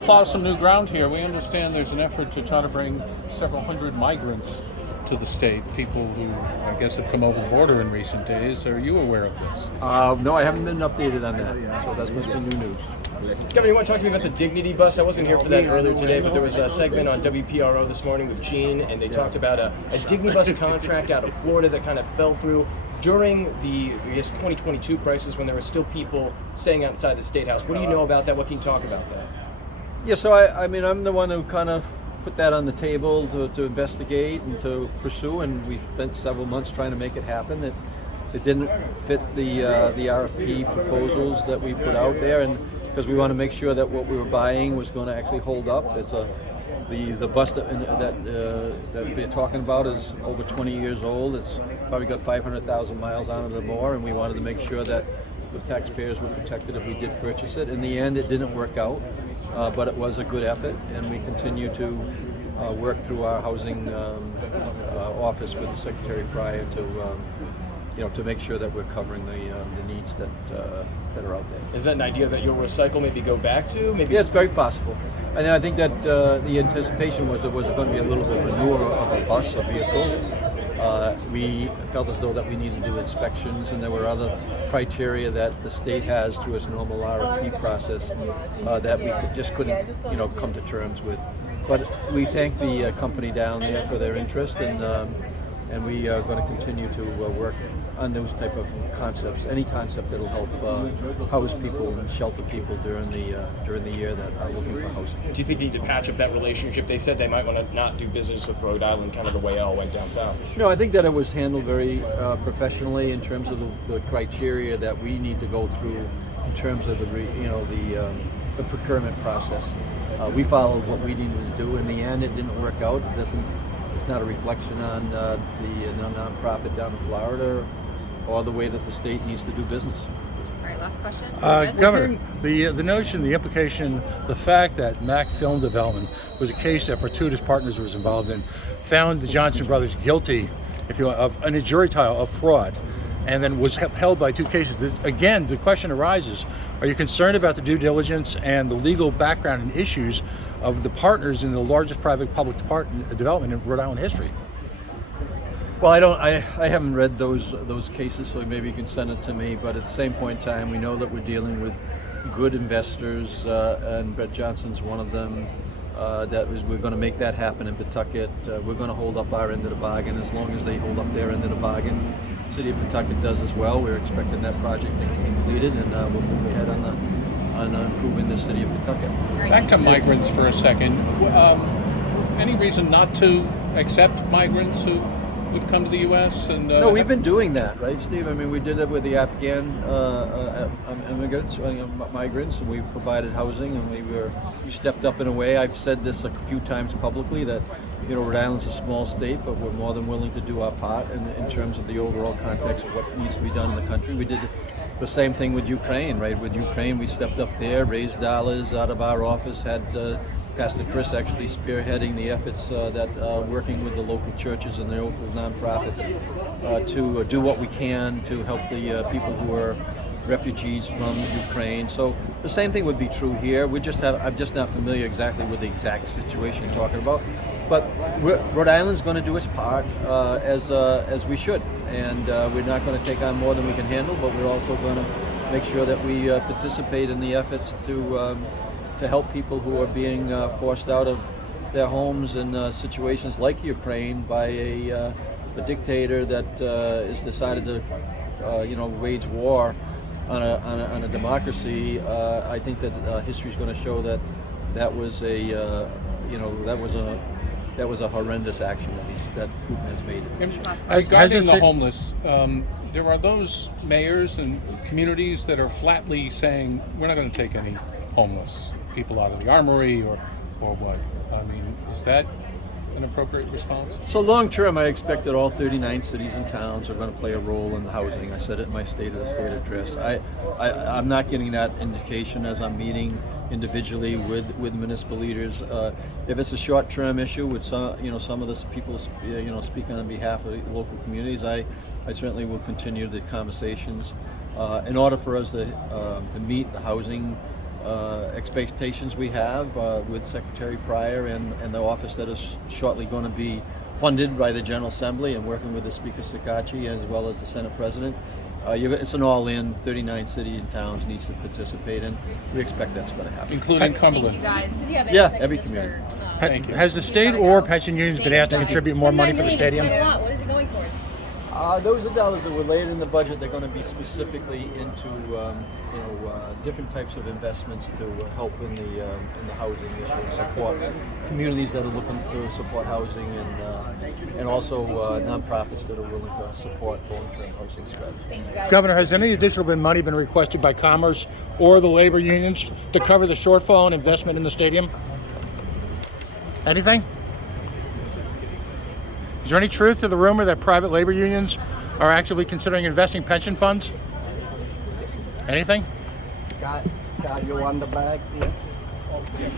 Plow some new ground here. We understand there's an effort to try to bring several hundred migrants to the state, people who I guess have come over the border in recent days. Are you aware of this? No, I haven't been updated on that, so that's supposed to be new news. Kevin, you want to talk to me about the Dignity Bus? I wasn't here for that earlier today, but there was a segment on WPRO this morning with Gene, and they talked about a Dignity Bus contract out of Florida that kind of fell through during the, 2022 crisis when there were still people staying outside the State House. What do you know about that? What can you talk about that? Yeah, so I'm the one who kind of put that on the table to investigate and to pursue, and we spent several months trying to make it happen. It didn't fit the RFP proposals that we put out there, and because we want to make sure that what we were buying was going to actually hold up. It's the bus that we're talking about is over 20 years old. It's probably got 500,000 miles on it or more, and we wanted to make sure that the taxpayers were protected if we did purchase it. In the end, it didn't work out, but it was a good effort, and we continue to work through our housing office with the Secretary prior to make sure that we're covering the needs that are out there. Is that an idea that you'll recycle, maybe go back to? Maybe. Yeah, it's very possible. And I think that the anticipation was it was going to be a little bit newer of a bus, a vehicle. We felt as though that we needed to do inspections, and there were other criteria that the state has through its normal RFP process that we just couldn't, come to terms with. But we thank the company down there for their interest, and we are going to continue to work on those type of concepts, any concept that will help house people and shelter people during the year that are looking for housing. Do you think you need to patch up that relationship? They said they might want to not do business with Rhode Island, kind of the way it all went down south. No, I think that it was handled very professionally in terms of the criteria that we need to go through in terms of the procurement process. We followed what we needed to do. In the end, it didn't work out. It's not a reflection on the nonprofit down in Florida or the way that the state needs to do business. All right, last question. Governor, the notion, the implication, the fact that Mac Film Development was a case that Fortuitous Partners was involved in, found the Johnson brothers guilty, if you will, in a jury trial of fraud, and then was held by two cases. Again, the question arises, are you concerned about the due diligence and the legal background and issues of the partners in the largest private public development in Rhode Island history? Well, I haven't read those cases, so maybe you can send it to me. But at the same point in time, we know that we're dealing with good investors, and Brett Johnson's one of them. We're going to make that happen in Pawtucket. We're going to hold up our end of the bargain as long as they hold up their end of the bargain. The city of Pawtucket does as well. We're expecting that project to be completed, and we'll move ahead on improving the city of Pawtucket. Back to migrants for a second. Any reason not to accept migrants who would come to the U.S. and No, we've been doing that, right, Steve? I mean, we did that with the Afghan immigrants, migrants, and we provided housing, and we stepped up in a way. I've said this a few times publicly that Rhode Island's a small state, but we're more than willing to do our part in terms of the overall context of what needs to be done in the country. We did the same thing with Ukraine, right? With Ukraine, we stepped up there, raised dollars out of our office, had Pastor Chris actually spearheading the efforts that working with the local churches and the local nonprofits to do what we can to help the people who are refugees from Ukraine. So the same thing would be true here. I'm just not familiar exactly with the exact situation you're talking about. But Rhode Island's going to do its part as we should, and we're not going to take on more than we can handle. But we're also going to make sure that we participate in the efforts to help people who are being forced out of their homes in situations like Ukraine by a dictator that has decided to wage war on a democracy. I think that history is going to show that was a horrendous action that Putin has made. Regarding the homeless, there are those mayors and communities that are flatly saying we're not going to take any homeless people out of the armory or what? I mean, is that an appropriate response? So long term, I expect that all 39 cities and towns are going to play a role in the housing. I said it in my State of the State address. I'm not getting that indication as I'm meeting individually with municipal leaders. If it's a short-term issue with some of the people speaking on behalf of the local communities, I certainly will continue the conversations in order for us to meet the housing expectations we have with Secretary Pryor and the office that is shortly going to be funded by the General Assembly and working with the Speaker Sakachi as well as the Senate President. It's an all-in, 39 cities and towns needs to participate in. We expect that's going to happen. Including Thank you Cumberland. guys. Did you have Yeah, second every just community. for, Thank you. Has the state or pension unions been asked to contribute more money for the stadium? It's quite a lot. What is it going towards? Those are dollars that were laid in the budget. They're going to be specifically into different types of investments to help in the housing issue and support communities that are looking to support housing and also nonprofits that are willing to support long-term housing strategies. Thank you guys. Governor, has any additional money been requested by Commerce or the labor unions to cover the shortfall in investment in the stadium? Anything? Is there any truth to the rumor that private labor unions are actively considering investing pension funds? Anything? Got you on the back. Yeah.